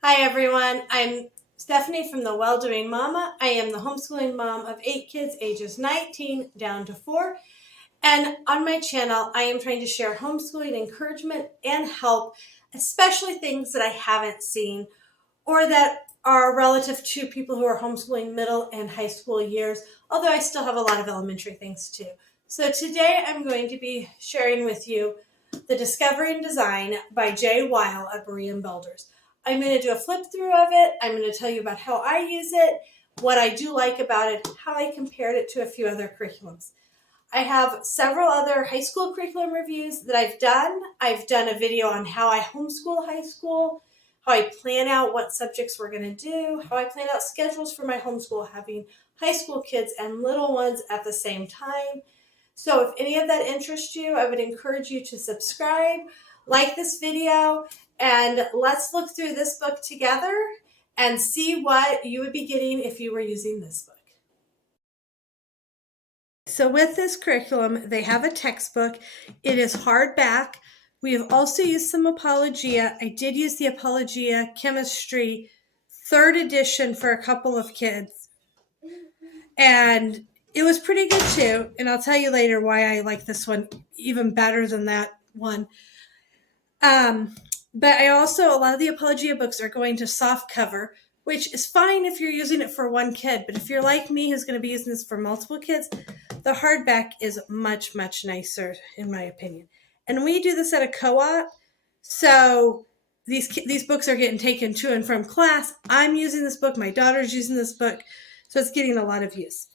Hi everyone, I'm Stephanie from the Well-Doing Mama. I am the homeschooling mom of 8 kids ages 19 down to 4. And on my channel, I am trying to share homeschooling encouragement and help, especially things that I haven't seen or that are relative to people who are homeschooling middle and high school years, although I still have a lot of elementary things too. So today I'm going to be sharing with you the Discovery and Design by Wile at Berean Builders. I'm going to do a flip through of it. I'm going to tell you about how I use it, what I do like about it, how I compared it to a few other curriculums. I have several other high school curriculum reviews that I've done. I've done a video on how I homeschool high school, how I plan out what subjects we're going to do, how I plan out schedules for my homeschool, having high school kids and little ones at the same time. So if any of that interests you, I would encourage you to subscribe, like this video, and let's look through this book together and see what you would be getting if you were using this book. So with this curriculum, they have a textbook. It is hardback. We have also used some Apologia. I did use the Apologia Chemistry 3rd edition for a couple of kids. And it was pretty good too. And I'll tell you later why I like this one even better than that one. But a lot of the Apologia books are going to soft cover, which is fine if you're using it for one kid. But if you're like me, who's going to be using this for multiple kids, the hardback is much, much nicer, in my opinion. And we do this at a co-op, so these books are getting taken to and from class. I'm using this book. My daughter's using this book, so it's getting a lot of use.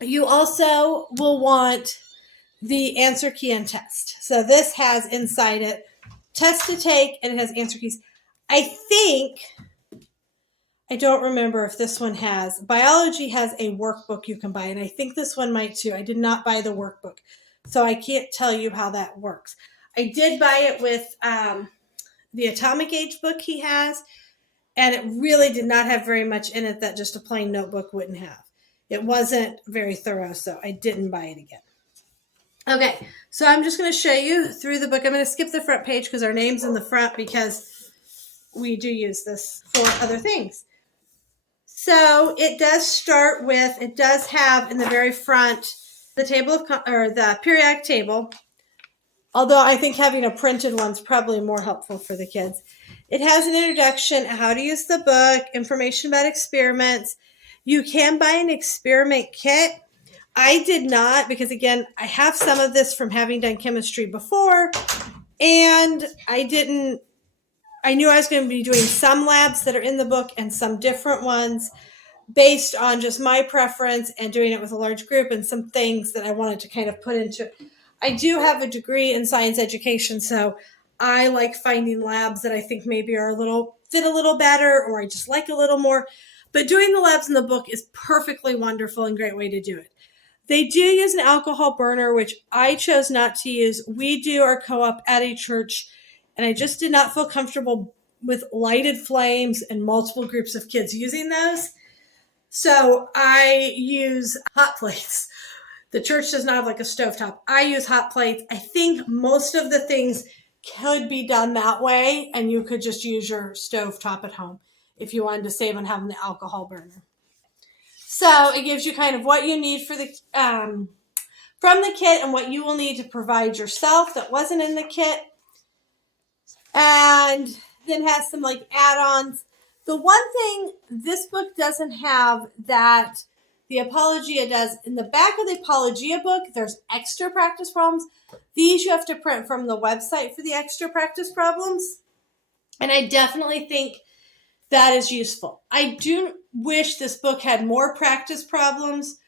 You also will want the answer key and test. So this has inside it test to take, and it has answer keys. I don't remember if this one has. Biology has a workbook you can buy, and I think this one might too. I did not buy the workbook, so I can't tell you how that works. I did buy it with the Atomic Age book he has, and it really did not have very much in it that just a plain notebook wouldn't have. It wasn't very thorough, so I didn't buy it again. Okay, so I'm just going to show you through the book. I'm going to skip the front page because our name's in the front because we do use this for other things. So it does start with, it does have in the very front the table of, or the periodic table, although I think having a printed one's probably more helpful for the kids. It has an introduction, how to use the book, information about experiments. You can buy an experiment kit. I did not because, again, I have some of this from having done chemistry before, and I knew I was going to be doing some labs that are in the book and some different ones based on just my preference and doing it with a large group and some things that I wanted to kind of put into it. I do have a degree in science education, so I like finding labs that I think maybe are fit a little better, or I just like a little more. But doing the labs in the book is perfectly wonderful and great way to do it. They do use an alcohol burner, which I chose not to use. We do our co-op at a church, and I just did not feel comfortable with lighted flames and multiple groups of kids using those. So I use hot plates. The church does not have like a stovetop. I use hot plates. I think most of the things could be done that way, and you could just use your stovetop at home if you wanted to save on having the alcohol burner. So it gives you kind of what you need for the from the kit and what you will need to provide yourself that wasn't in the kit. And then has some like add-ons. The one thing this book doesn't have that the Apologia does, in the back of the Apologia book, there's extra practice problems. These you have to print from the website for the extra practice problems. And I definitely think that is useful. I do wish this book had more practice problems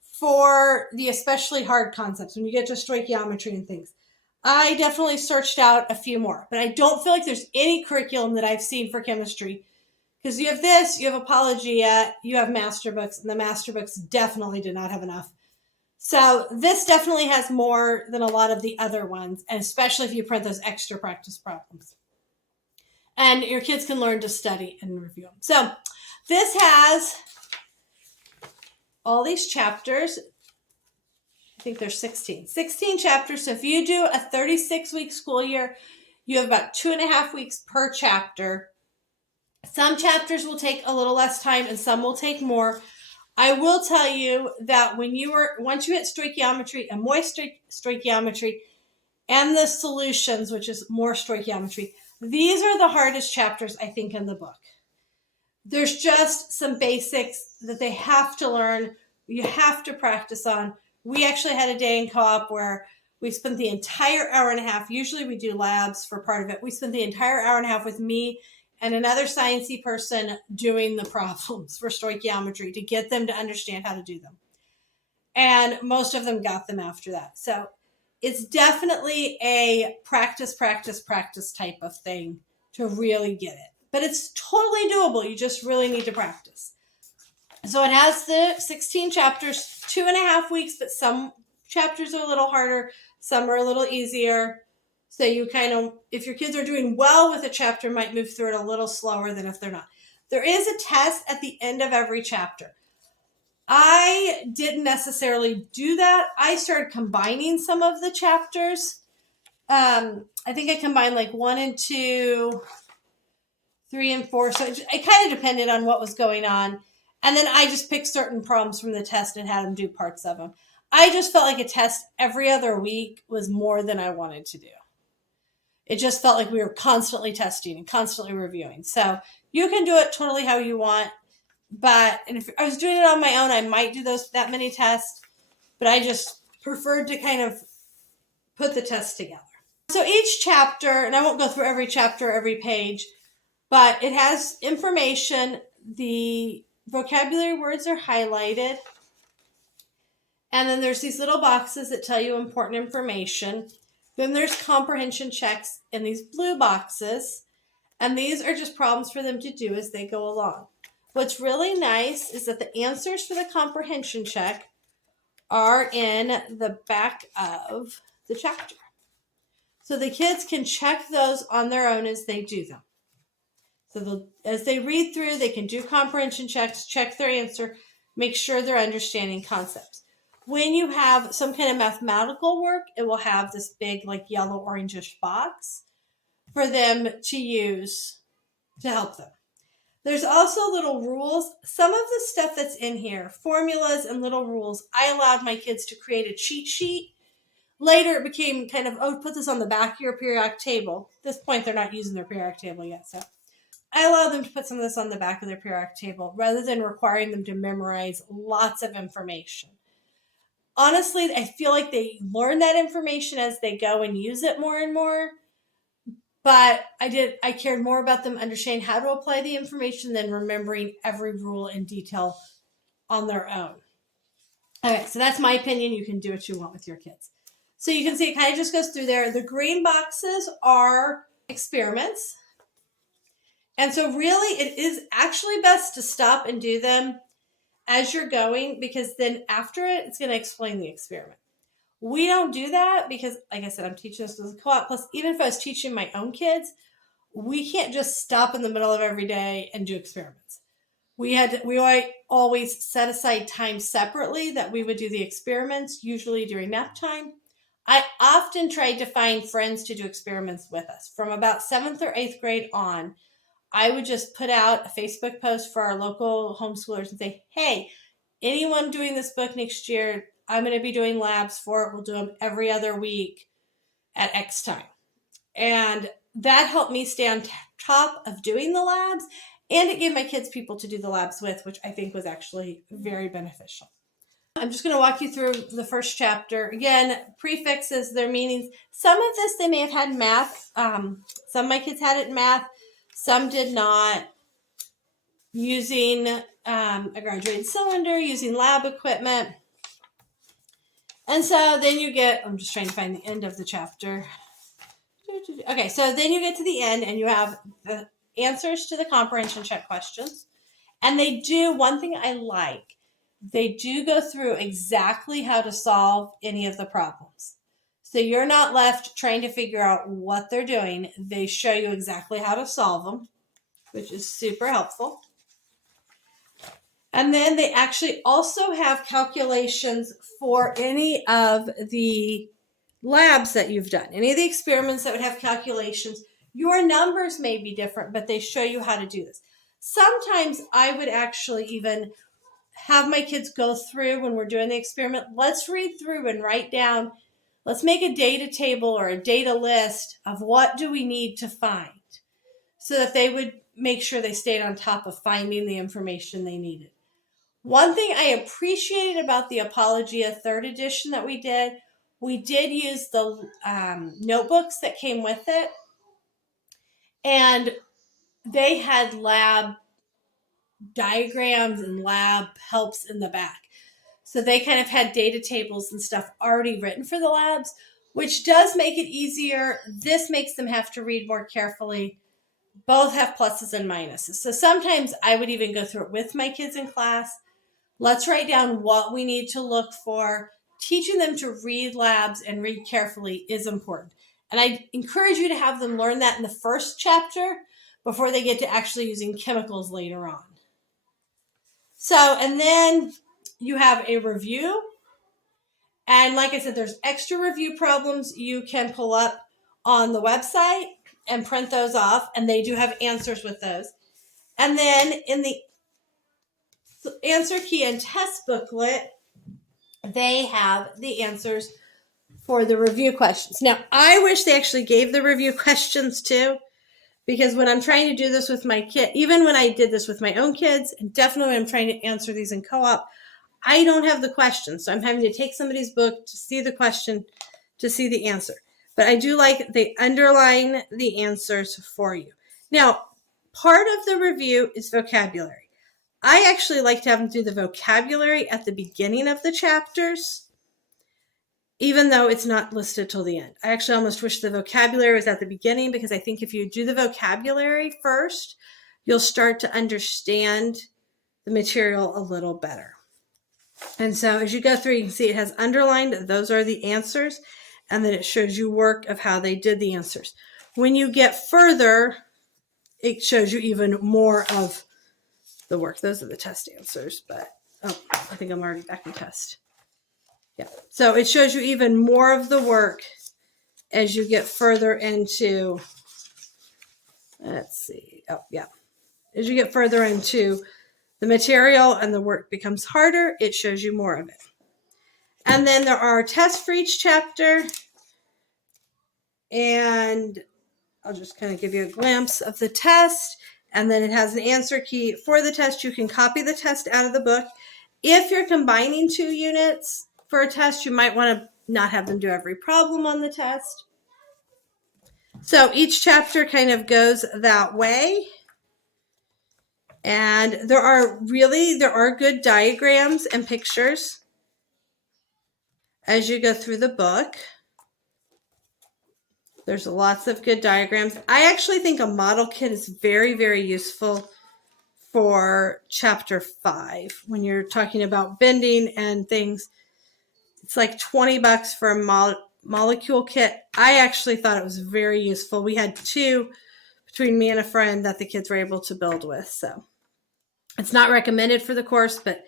for the especially hard concepts when you get to stoichiometry and things. I definitely searched out a few more, but I don't feel like there's any curriculum that I've seen for chemistry, because you have this, you have Apologia, you have master books, and the master books definitely did not have enough. So this definitely has more than a lot of the other ones, and especially if you print those extra practice problems. And your kids can learn to study and review them. So this has all these chapters. I think there's 16 chapters. So if you do a 36-week school year, you have about 2.5 weeks per chapter. Some chapters will take a little less time and some will take more. I will tell you that once you hit stoichiometry and moist stoichiometry and the solutions, which is more stoichiometry, these are the hardest chapters, I think, in the book. There's just some basics that they have to learn. You have to practice on. We actually had a day in co-op where we spent the entire hour and a half. Usually we do labs for part of it. We spent the entire hour and a half with me and another sciencey person doing the problems for stoichiometry to get them to understand how to do them. And most of them got them after that. So it's definitely a practice type of thing to really get it. But it's totally doable. You just really need to practice. So it has the 16 chapters, 2.5 weeks, but some chapters are a little harder. Some are a little easier. So you kind of, if your kids are doing well with a chapter, might move through it a little slower than if they're not. There is a test at the end of every chapter. I didn't necessarily do that. I started combining some of the chapters. I think I combined like 1 and 2, 3 and 4. So it kind of depended on what was going on. And then I just picked certain problems from the test and had them do parts of them. I just felt like a test every other week was more than I wanted to do. It just felt like we were constantly testing and constantly reviewing. So you can do it totally how you want. But and if I was doing it on my own, I might do that many tests. But I just preferred to kind of put the tests together. So each chapter, and I won't go through every chapter, every page, but it has information. The vocabulary words are highlighted. And then there's these little boxes that tell you important information. Then there's comprehension checks in these blue boxes. And these are just problems for them to do as they go along. What's really nice is that the answers for the comprehension check are in the back of the chapter. So the kids can check those on their own as they do them. So as they read through, they can do comprehension checks, check their answer, make sure they're understanding concepts. When you have some kind of mathematical work, it will have this big like yellow orangish box for them to use to help them. There's also little rules. Some of the stuff that's in here, formulas and little rules, I allowed my kids to create a cheat sheet. Later it became kind of, put this on the back of your periodic table. At this point, they're not using their periodic table yet. So I allowed them to put some of this on the back of their periodic table rather than requiring them to memorize lots of information. Honestly, I feel like they learn that information as they go and use it more and more. But I cared more about them understanding how to apply the information than remembering every rule in detail on their own. Okay, so that's my opinion. You can do what you want with your kids. So you can see it kind of just goes through there. The green boxes are experiments. And so really it is actually best to stop and do them as you're going, because then after it's going to explain the experiment. We don't do that because, like I said, I'm teaching this as a co-op. Plus, even if I was teaching my own kids, we can't just stop in the middle of every day and do experiments. We always set aside time separately that we would do the experiments, usually during nap time. I often tried to find friends to do experiments with us. From about 7th or 8th grade on, I would just put out a Facebook post for our local homeschoolers and say, hey, anyone doing this book next year, I'm going to be doing labs for it. We'll do them every other week at X time. And that helped me stay on top of doing the labs. And it gave my kids people to do the labs with, which I think was actually very beneficial. I'm just going to walk you through the first chapter. Again, prefixes, their meanings. Some of this they may have had in math. Some of my kids had it in math. Some did not. Using a graduated cylinder, using lab equipment. And so then you get, I'm just trying to find the end of the chapter. Okay, so then you get to the end and you have the answers to the comprehension check questions. And they do, one thing I like, they do go through exactly how to solve any of the problems. So you're not left trying to figure out what they're doing. They show you exactly how to solve them, which is super helpful. And then they actually also have calculations for any of the labs that you've done, any of the experiments that would have calculations. Your numbers may be different, but they show you how to do this. Sometimes I would actually even have my kids go through when we're doing the experiment. Let's read through and write down. Let's make a data table or a data list of what do we need to find, so that they would make sure they stayed on top of finding the information they needed. One thing I appreciated about the Apologia 3rd edition that we did use the notebooks that came with it, and they had lab diagrams and lab helps in the back. So they kind of had data tables and stuff already written for the labs, which does make it easier. This makes them have to read more carefully. Both have pluses and minuses. So sometimes I would even go through it with my kids in class. Let's write down what we need to look for. Teaching them to read labs and read carefully is important. And I encourage you to have them learn that in the first chapter before they get to actually using chemicals later on. So, and then you have a review. And like I said, there's extra review problems you can pull up on the website and print those off. And they do have answers with those. And then in the answer key and test booklet, they have the answers for the review questions. Now, I wish they actually gave the review questions too, because when I'm trying to do this with my kid, even when I did this with my own kids, and definitely when I'm trying to answer these in co-op, I don't have the questions. So I'm having to take somebody's book to see the question, to see the answer. But I do like they underline the answers for you. Now, part of the review is vocabulary. I actually like to have them do the vocabulary at the beginning of the chapters, even though it's not listed till the end. I actually almost wish the vocabulary was at the beginning, because I think if you do the vocabulary first, you'll start to understand the material a little better. And so as you go through, you can see it has underlined, those are the answers, and then it shows you work of how they did the answers. When you get further, it shows you even more of the work. Those are the test answers, but I think I'm already back in test. Yeah. So it shows you even more of the work as you get further into, let's see. Oh, yeah. As you get further into the material and the work becomes harder, it shows you more of it. And then there are tests for each chapter. And I'll just kind of give you a glimpse of the test. And then it has an answer key for the test. You can copy the test out of the book. If you're combining 2 units for a test, you might want to not have them do every problem on the test. So each chapter kind of goes that way. And there are good diagrams and pictures as you go through the book. There's lots of good diagrams. I actually think a model kit is very, very useful for chapter 5 when you're talking about bending and things. It's like $20 for a molecule kit. I actually thought it was very useful. We had 2 between me and a friend that the kids were able to build with. So it's not recommended for the course, but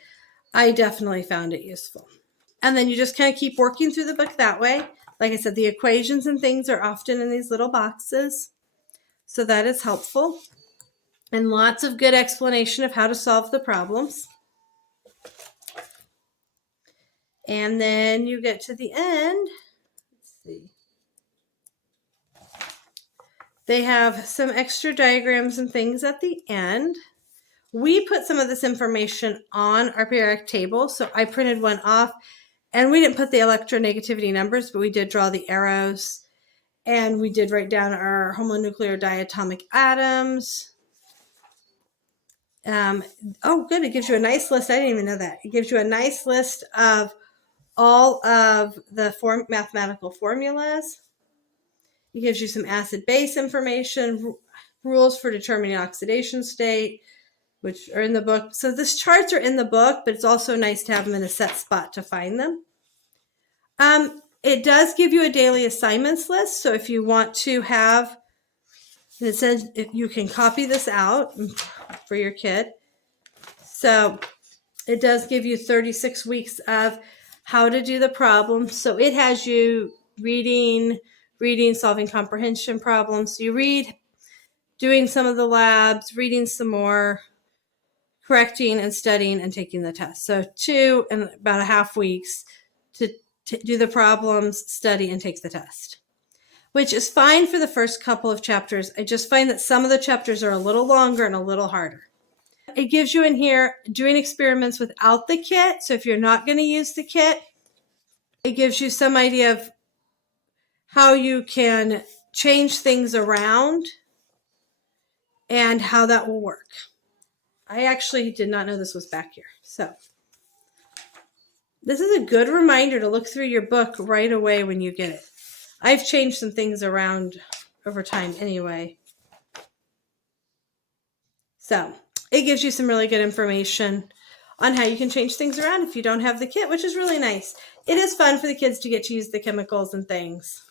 I definitely found it useful. And then you just kind of keep working through the book that way. Like I said, the equations and things are often in these little boxes. So that is helpful. And lots of good explanation of how to solve the problems. And then you get to the end. Let's see. They have some extra diagrams and things at the end. We put some of this information on our periodic table. So I printed one off. And we didn't put the electronegativity numbers, but we did draw the arrows. And we did write down our homonuclear diatomic atoms. Oh, good. It gives you a nice list. I didn't even know that. It gives you a nice list of all of the mathematical formulas. It gives you some acid-base information, rules for determining oxidation state, which are in the book. So these charts are in the book, but it's also nice to have them in a set spot to find them. It does give you a daily assignments list. So if you want to have, it says if you can copy this out for your kid. So it does give you 36 weeks of how to do the problem. So it has you reading, solving comprehension problems. So you read doing some of the labs, reading some more, correcting and studying and taking the test. So 2 and about a half weeks to do the problems, study, and take the test, which is fine for the first couple of chapters. I just find that some of the chapters are a little longer and a little harder. It gives you in here doing experiments without the kit. So if you're not going to use the kit, it gives you some idea of how you can change things around and how that will work. I actually did not know this was back here. So this is a good reminder to look through your book right away when you get it. I've changed some things around over time anyway. So it gives you some really good information on how you can change things around if you don't have the kit, which is really nice. It is fun for the kids to get to use the chemicals and things.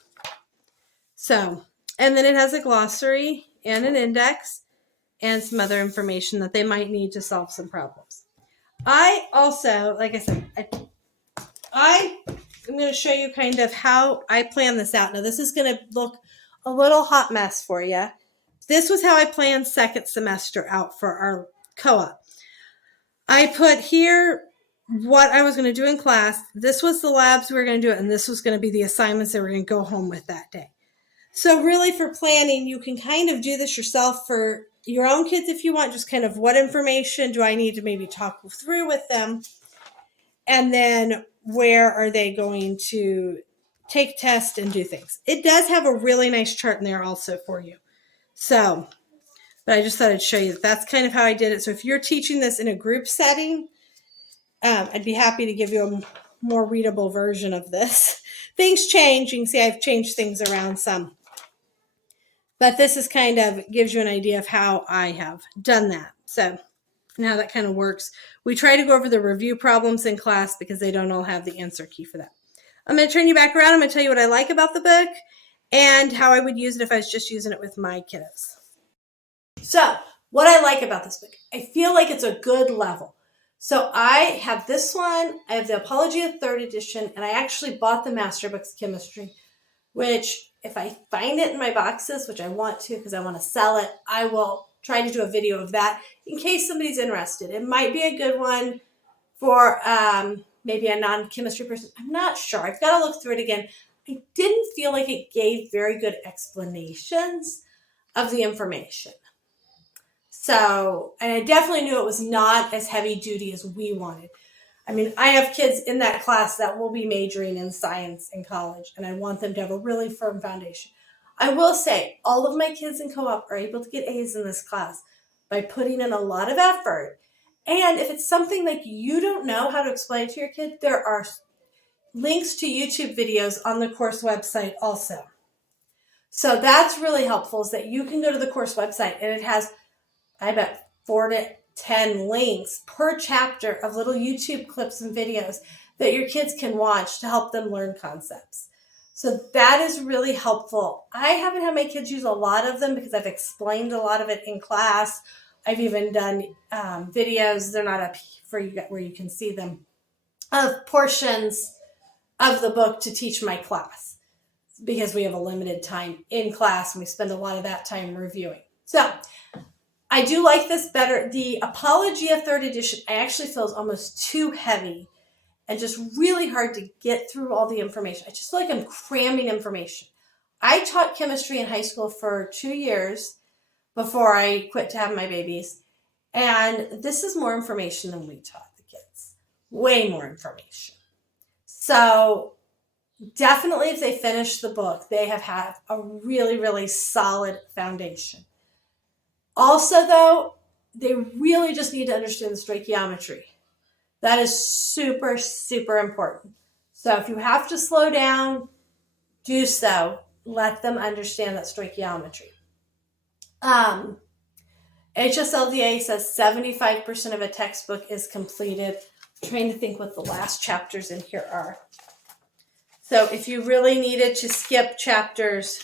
So, and then it has a glossary and an index and some other information that they might need to solve some problems. I also, like I said, I'm going to show you kind of how I plan this out. Now, this is going to look a little hot mess for you. This was how I planned second semester out for our co-op. I put here what I was going to do in class. This was the labs we were going to do it, and this was going to be the assignments that we're going to go home with that day. So really for planning, you can kind of do this yourself for your own kids if you want, just kind of what information do I need to maybe talk through with them, and then where are they going to take tests and do things. It does have a really nice chart in there also for you. So, but I just thought I'd show you that that's kind of how I did it. So if you're teaching this in a group setting, I'd be happy to give you a more readable version of this. Things change. You can see I've changed things around some. But this is kind of gives you an idea of how I have done that. So now that kind of works. We try to go over the review problems in class because they don't all have the answer key for that. I'm going to turn you back around. I'm going to tell you what I like about the book and how I would use it if I was just using it with my kiddos. So what I like about this book, I feel like it's a good level. So I have this one, I have the Apologia 3rd edition, and I actually bought the Master Books Chemistry, which if I find it in my boxes, which I want to because I want to sell it, I will try to do a video of that in case somebody's interested. It might be a good one for maybe a non-chemistry person. I'm not sure. I've got to look through it again. I didn't feel like it gave very good explanations of the information. So, and I definitely knew it was not as heavy duty as we wanted. I mean, I have kids in that class that will be majoring in science in college, and I want them to have a really firm foundation. I will say, all of my kids in co-op are able to get A's in this class by putting in a lot of effort. And if it's something like you don't know how to explain to your kid, there are links to YouTube videos on the course website also. So that's really helpful, is that you can go to the course website and it has, I bet, 4 to 10 links per chapter of little YouTube clips and videos that your kids can watch to help them learn concepts. So that is really helpful. I haven't had my kids use a lot of them because I've explained a lot of it in class. I've even done videos, they're not up for you where you can see them, of portions of the book to teach my class because we have a limited time in class and we spend a lot of that time reviewing. So I do like this better. The Apologia 3rd edition, I actually feel is almost too heavy and just really hard to get through all the information. I just feel like I'm cramming information. I taught chemistry in high school for 2 years before I quit to have my babies. And this is more information than we taught the kids. Way more information. So definitely if they finish the book, they have had a really, really solid foundation. Also, though, they really just need to understand the stoichiometry. That is super, super important. So if you have to slow down, do so. Let them understand that stoichiometry. HSLDA says 75% of a textbook is completed. I'm trying to think what the last chapters in here are. So if you really needed to skip chapters,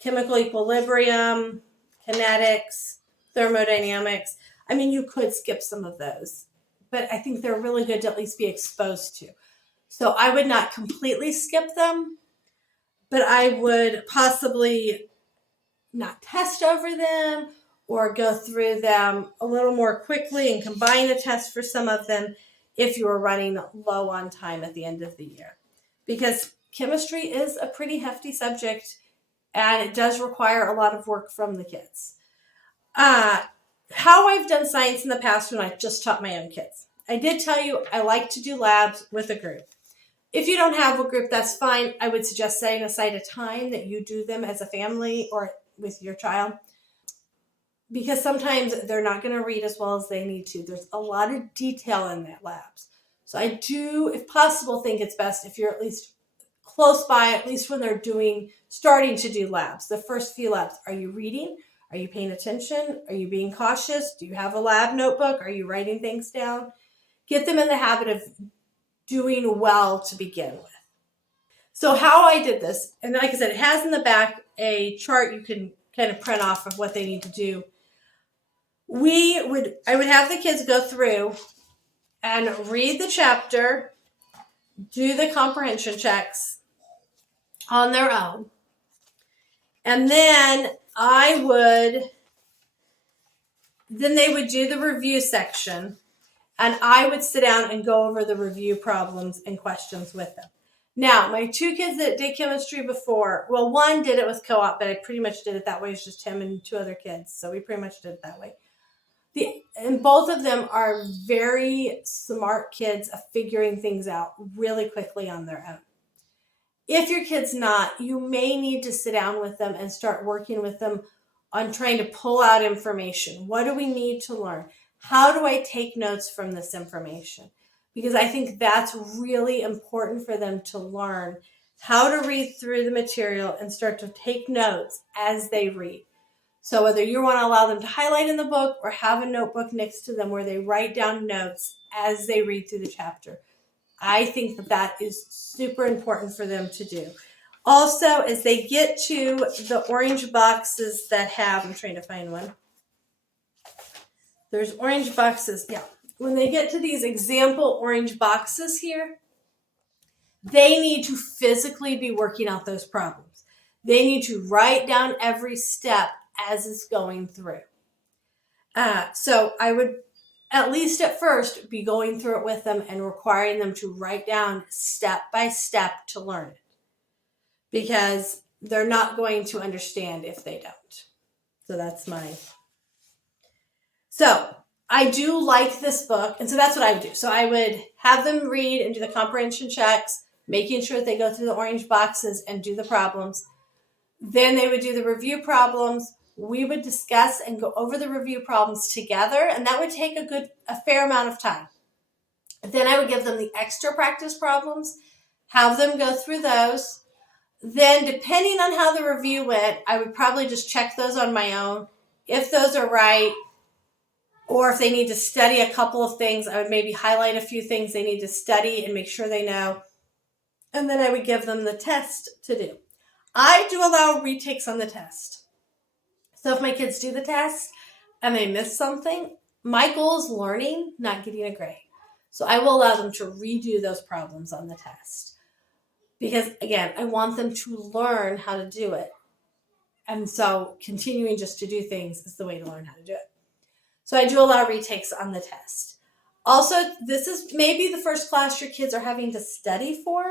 chemical equilibrium, kinetics, thermodynamics, I mean, you could skip some of those, but I think they're really good to at least be exposed to. So I would not completely skip them, but I would possibly not test over them or go through them a little more quickly and combine a test for some of them if you are running low on time at the end of the year. Because chemistry is a pretty hefty subject and it does require a lot of work from the kids. How I've done science in the past when I just taught my own kids. I did tell you I like to do labs with a group. If you don't have a group, that's fine. I would suggest setting aside a time that you do them as a family or with your child, because sometimes they're not going to read as well as they need to. There's a lot of detail in that labs. So I do, if possible, think it's best if you're at least close by, at least when they're starting to do labs. The first few labs, are you reading? Are you paying attention? Are you being cautious? Do you have a lab notebook? Are you writing things down? Get them in the habit of doing well to begin with. So how I did this, and like I said, it has in the back a chart you can kind of print off of what they need to do. I would have the kids go through and read the chapter, do the comprehension checks on their own. And then they would do the review section, and I would sit down and go over the review problems and questions with them. Now, my two kids that did chemistry before, well, one did it with co-op, but I pretty much did it that way. It's just him and two other kids, so we pretty much did it that way. And both of them are very smart kids of figuring things out really quickly on their own. If your kid's not, you may need to sit down with them and start working with them on trying to pull out information. What do we need to learn? How do I take notes from this information? Because I think that's really important for them to learn how to read through the material and start to take notes as they read. So whether you want to allow them to highlight in the book or have a notebook next to them where they write down notes as they read through the chapter, I think that is super important for them to do. Also, as they get to the orange boxes that have, I'm trying to find one. There's orange boxes, yeah. When they get to these example orange boxes here, they need to physically be working out those problems. They need to write down every step as it's going through. So I would, at least at first, be going through it with them and requiring them to write down step by step to learn it. Because they're not going to understand if they don't. So that's mine. So I do like this book, and so that's what I would do. So I would have them read and do the comprehension checks, making sure that they go through the orange boxes and do the problems. Then they would do the review problems. We would discuss and go over the review problems together, and that would take a fair amount of time. Then I would give them the extra practice problems, have them go through those. Then, depending on how the review went, I would probably just check those on my own. If those are right, or if they need to study a couple of things, I would maybe highlight a few things they need to study and make sure they know. And then I would give them the test to do. I do allow retakes on the test. So if my kids do the test and they miss something, my goal is learning, not getting a grade. So I will allow them to redo those problems on the test. Because, again, I want them to learn how to do it. And so continuing just to do things is the way to learn how to do it. So I do allow retakes on the test. Also, this is maybe the first class your kids are having to study for.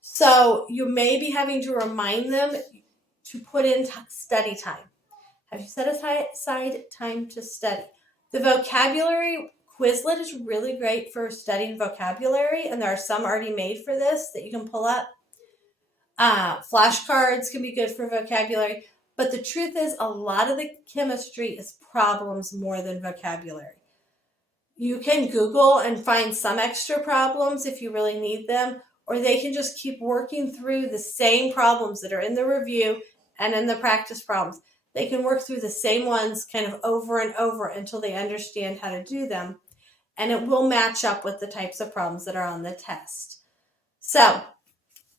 So you may be having to remind them to put in study time. Have you set aside time to study? The vocabulary Quizlet is really great for studying vocabulary, and there are some already made for this that you can pull up. Flashcards can be good for vocabulary, but the truth is a lot of the chemistry is problems more than vocabulary. You can Google and find some extra problems if you really need them, or they can just keep working through the same problems that are in the review and in the practice problems. They can work through the same ones kind of over and over until they understand how to do them. And it will match up with the types of problems that are on the test. So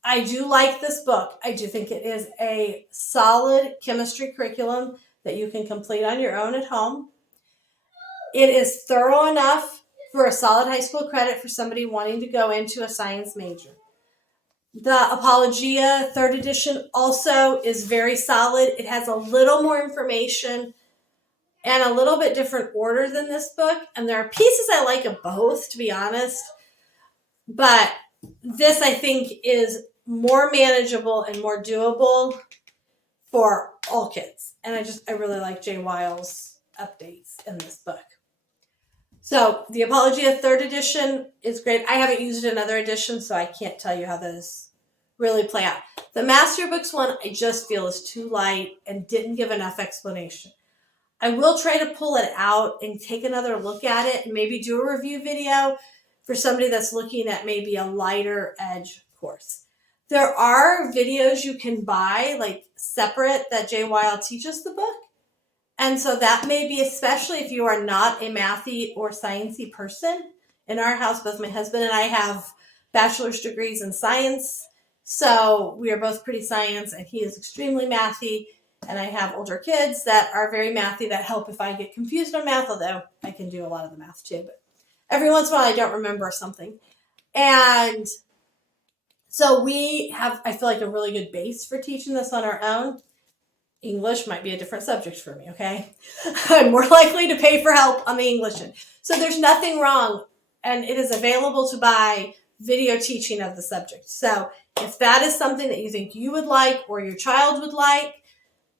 I do like this book. I do think it is a solid chemistry curriculum that you can complete on your own at home. It is thorough enough for a solid high school credit for somebody wanting to go into a science major. The Apologia 3rd edition also is very solid. It has a little more information and a little bit different order than this book. And there are pieces I like of both, to be honest. But this, I think, is more manageable and more doable for all kids. And I really like Jay Wile's updates in this book. So the Apologia 3rd edition is great. I haven't used another edition, so I can't tell you how those really play out. The Master Books one, I just feel is too light and didn't give enough explanation. I will try to pull it out and take another look at it and maybe do a review video for somebody that's looking at maybe a lighter edge course. There are videos you can buy, like separate, that Jay Wile teaches the book. And so that may be, especially if you are not a mathy or sciencey person. In our house, both my husband and I have bachelor's degrees in science. So we are both pretty science, and he is extremely mathy. And I have older kids that are very mathy that help if I get confused on math, although I can do a lot of the math too. But every once in a while I don't remember something. And so we have, I feel like, a really good base for teaching this on our own. English might be a different subject for me, okay? I'm more likely to pay for help on the English end. So there's nothing wrong, and it is available to buy video teaching of the subject. So if that is something that you think you would like or your child would like,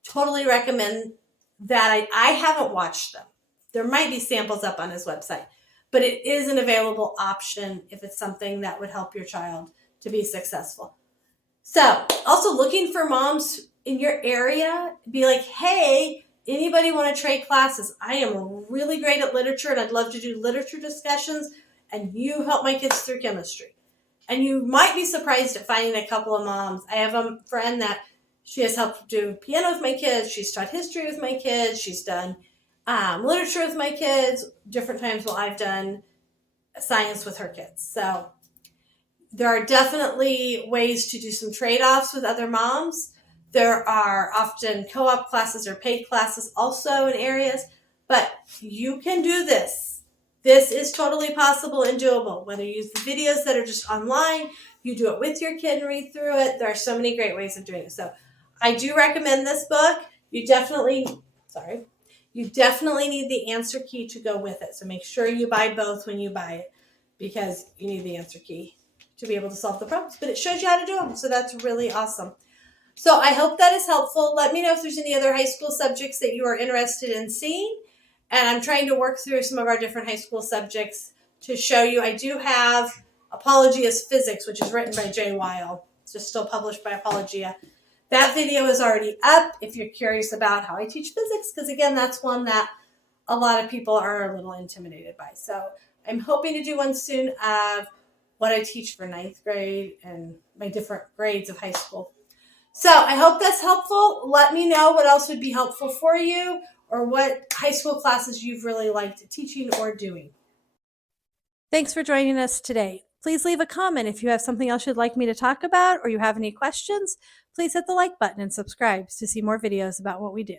totally recommend that. I haven't watched them. There might be samples up on his website, but it is an available option if it's something that would help your child to be successful. So also looking for moms in your area, be like, hey, anybody want to trade classes? I am really great at literature and I'd love to do literature discussions, and you help my kids through chemistry. And you might be surprised at finding a couple of moms. I have a friend that she has helped do piano with my kids. She's taught history with my kids. She's done literature with my kids. Different times while I've done science with her kids. So there are definitely ways to do some trade-offs with other moms. There are often co-op classes or paid classes also in areas, but you can do this. This is totally possible and doable. Whether you use the videos that are just online, you do it with your kid and read through it. There are so many great ways of doing it. So I do recommend this book. You definitely need the answer key to go with it. So make sure you buy both when you buy it, because you need the answer key to be able to solve the problems. But it shows you how to do them. So that's really awesome. So I hope that is helpful. Let me know if there's any other high school subjects that you are interested in seeing. And I'm trying to work through some of our different high school subjects to show you. I do have Apologia's Physics, which is written by Jay Wile. It's just still published by Apologia. That video is already up if you're curious about how I teach physics, because again, that's one that a lot of people are a little intimidated by. So I'm hoping to do one soon of what I teach for 9th grade and my different grades of high school. So I hope that's helpful. Let me know what else would be helpful for you, or what high school classes you've really liked teaching or doing. Thanks for joining us today. Please leave a comment if you have something else you'd like me to talk about, or you have any questions. Please hit the like button and subscribe to see more videos about what we do.